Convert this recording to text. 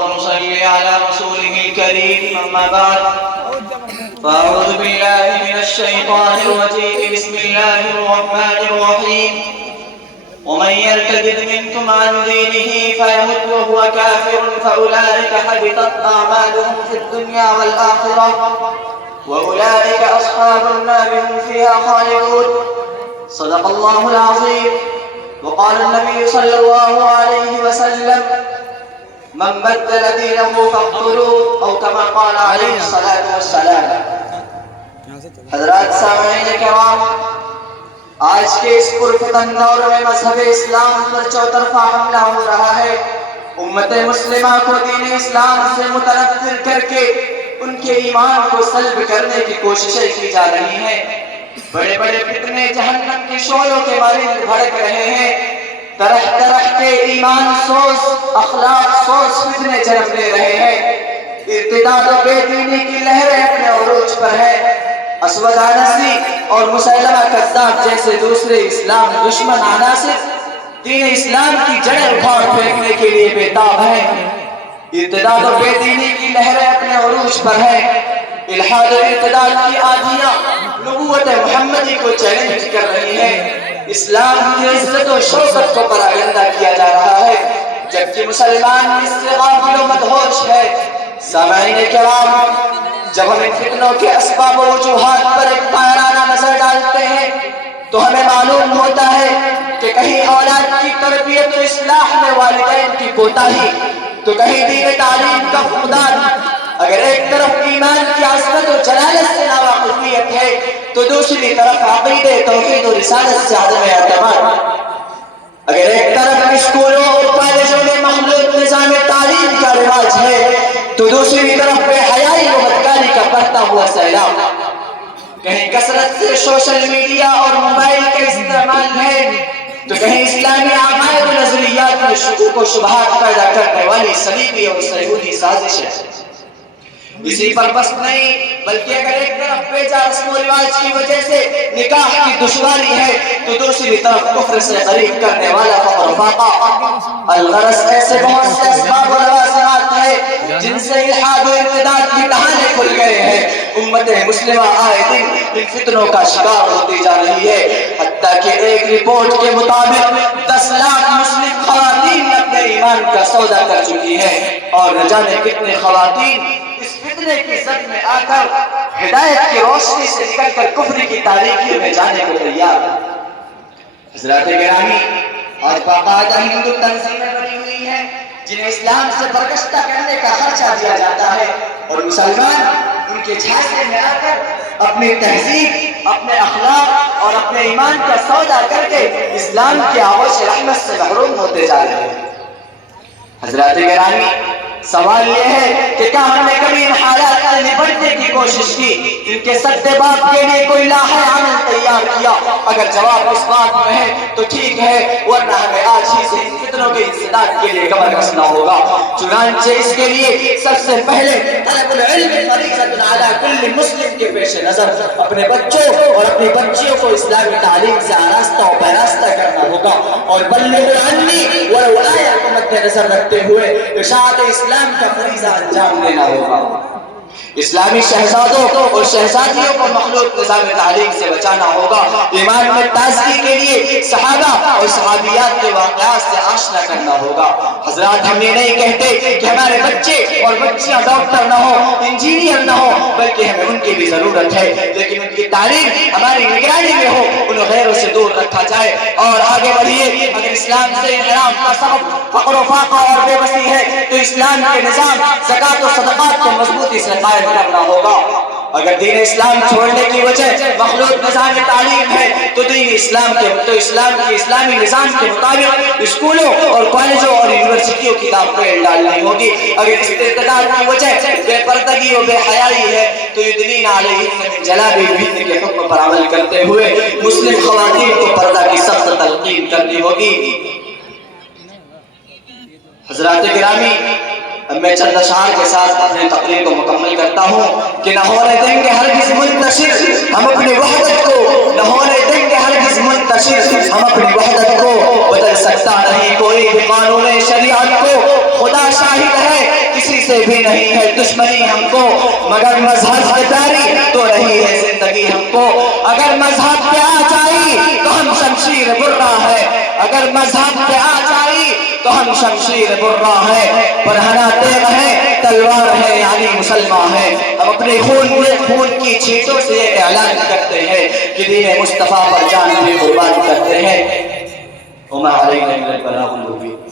ونصلي على رسوله الكريم أما بعد فأعوذ بالله من الشيطان الرجيم بسم الله الرحمن الرحيم ومن يرتد منكم عن دينه فيمت وهو كافر فأولئك حبطت أعمالهم في الدنيا والآخرة وأولئك أصحاب النار هم فيها خالدون صدق الله العظيم. وقال النبي صلى الله عليه وسلم من بدل دينه فاقتلوه أو كما قال عليه الصلاة والسلام. حضرات سامعین کرام، آج کے اس پرفتن دور میں مذہب اسلام پر چوطرفہ حملہ ہو رہا ہے. امت مسلمہ کو دین اسلام سے متنفر کر کے ان کے ایمان کو سلب کرنے کی کوششیں کی جا رہی ہیں. بڑے بڑے فتنے جہنم کے شعلوں کے مانند بھڑک رہے ہیں. طرح طرح کے ایمان سوز، اخلاق سوز فتنے جنم لے رہے ہیں. ارتداد و بے دینی کی لہریں اپنے عروج پر ہے. اسود عنسی اور مسیلمہ کذاب جیسے دوسرے اسلام دشمن عناصر دین اسلام کی جڑیں اکھاڑ پھینکنے کے لیے بےتاب ہیں. ارتداد و بے دینی کی لہریں اپنے عروج پر ہیں. الحاد و ارتداد کی آدھیاں نبوت محمدی کو چیلنج کر رہی ہیں. اسلام کی عزت و شوکت کو پراگندہ کیا جا رہا ہے، جبکہ مسلمان اس سے غافل و مدہوش ہے. سامعین کرام، جب ہم ان فتنوں کے اسباب و وجوہات پر ایک پائرانہ نظر ڈالتے ہیں تو ہمیں معلوم ہوتا ہے کہ کہیں اولاد کی تربیت و اصلاح میں والدین کی کوتاہی تو کہیں دین تعلیم کا فقدان. اگر ایک طرف ایمان کی عظمت و جلالت سے ناواقفیت ہے تو دوسری طرف عقیدہ توحید و رسالت سے عدم اعتماد. اگر ایک طرف اسکولوں اور کالجوں میں مخلوط نظام تعلیم کا رواج ہے تو دوسری طرف بے حیائی و بدکاری کا بڑھتا ہوا سیلاب. کہیں کثرت سے سوشل میڈیا اور موبائل کا استعمال ہے تو کہیں اسلامی عقائد و نظریات میں شکوک و شبہات پیدا کرنے والی صلیبی اور یہودی سازش ہے. اسی پر بس نہیں، بلکہ اگر ایک طرف بے جا رسم و رواج کی وجہ سے نکاح کی دشواری ہے تو دوسری طرف کفر سے غریب کرنے والا فقر و فاقہ. الغرض ایسے بہت سے اسباب و لوازمات ہیں جن سے الحاد و ارتداد کی ڈھالیں کھل گئے ہیں. امت مسلمہ آئے دن ان فتنوں کا شکار ہوتی جا رہی ہے. حتیٰ کہ ایک رپورٹ کے مطابق 10 لاکھ مسلم خواتین اپنے ایمان کا سودا کر چکی ہیں اور نہ جانے کتنے خواتین اس فتنے کی زد میں آ کر ہدایت کی روشنی سے نکل کر کفر کی تاریکیوں میں جانے کو تیار ہے. حضرات گرامی، اور باقاعدہ ہندو تنظیمیں بنی ہوئی ہیں جنہیں اسلام سے برگشتہ کرنے کا خرچہ دیا جاتا ہے اور مسلمان ان کے جھانسے میں آ کر اپنی تہذیب، اپنے اخلاق اور اپنے ایمان کا سودا کر کے اسلام کی آغوش رحمت سے محروم ہوتے جا رہے ہیں. حضرات گرامی، سوال یہ ہے کہ کیا ہم نے کبھی ان حالات سے نپٹنے کی کوشش کی، ان کے سد باب کے لیے کوئی لاحق عمل تیار کیا؟ اگر جواب اس بات میں ہے تو ٹھیک ہے، ورنہ ہمیں آج ہی سے ان فتنوں کے انسداد کے لیے کمر کسنا ہوگا. چنانچہ اس کے لیے سب سے پہلے طلب العلم فریضۃ علی کل مسلم کے پیش نظر اپنے بچوں اور اپنی بچیوں کو اسلامی تعلیم سے آراستہ و پیراستہ کرنا ہوگا اور بلغوا عنی ولو آیہ کو مد نظر رکھتے ہوئے اشاعت اسلام کا فریضہ انجام دینا ہوگا. اسلامی شہزادوں اور شہزادیوں کو مخلوط نظام تعلیم سے بچانا ہوگا. ایمان میں تازگی کے لیے صحابہ اور صحابیات کے واقعات سے آشنا کرنا ہوگا. حضرات، ہم یہ نہیں کہتے کہ ہمارے بچے اور بچیاں ڈاکٹر نہ ہو، انجینئر نہ ہو، بلکہ ہمیں ان کی بھی ضرورت ہے، لیکن ان کی تعلیم ہماری نگرانی میں ہو، انہیں غیروں سے دور رکھا جائے اور آگے بڑھیے. اگر اسلام سے انحراف کا سبب فقر و فاقہ اور بے بسی ہے تو اسلام کے نظام زکوٰۃ و صدقات کو مضبوطی سے قائم کرنا ہوگا. اگر دین اسلام چھوڑنے کی وجہ مخلوط نظام تعلیم ہے تو اسلام کی اسلامی نظام کے مطابق اسکولوں اور کالجوں اور یونیورسٹیوں کی داخلے ڈالنی ہوگی. اگر اس ارتداد کی وجہ بے پردگی و بے حیائی ہے تو یدنین علیہن من جلابیبہن کے حکم پر عمل کرتے ہوئے مسلم خواتین کو پردہ کی سخت تلقین کرنی ہوگی. حضرات گرامی، اب میں چند اشعار کے ساتھ اپنے تقریر کو مکمل کرتا ہوں کہ نہ ہونے دیں گے ہرگز منتشر ہم اپنی وحدت کو، نہ ہونے دیں گے ہرگز منتشر ہم اپنی وحدت کو. بدل سکتا نہیں کوئی بھی قانون شریعت کو. خدا شاہد ہے کہ سے بھی نہیں ہے دشمنی ہم کو، مگر مذہب کے پیاری تو رہی ہے زندگی ہم کو۔ اگر مذہب پہ آ جائی تو ہم شمشیر برہ ہے، اگر مذہب پہ آ جائی تو ہم شمشیر برہ ہے، پر ہنا تیغ ہے تلوار ہے یعنی مسلمان ہے۔ ہم اپنے خون کی چھینٹوں سے یہ اعلان کرتے ہیں کہ دین مصطفیٰ پر جان بھی قربان کرتے ہیں۔ وما علینا الا البلاغ المبین۔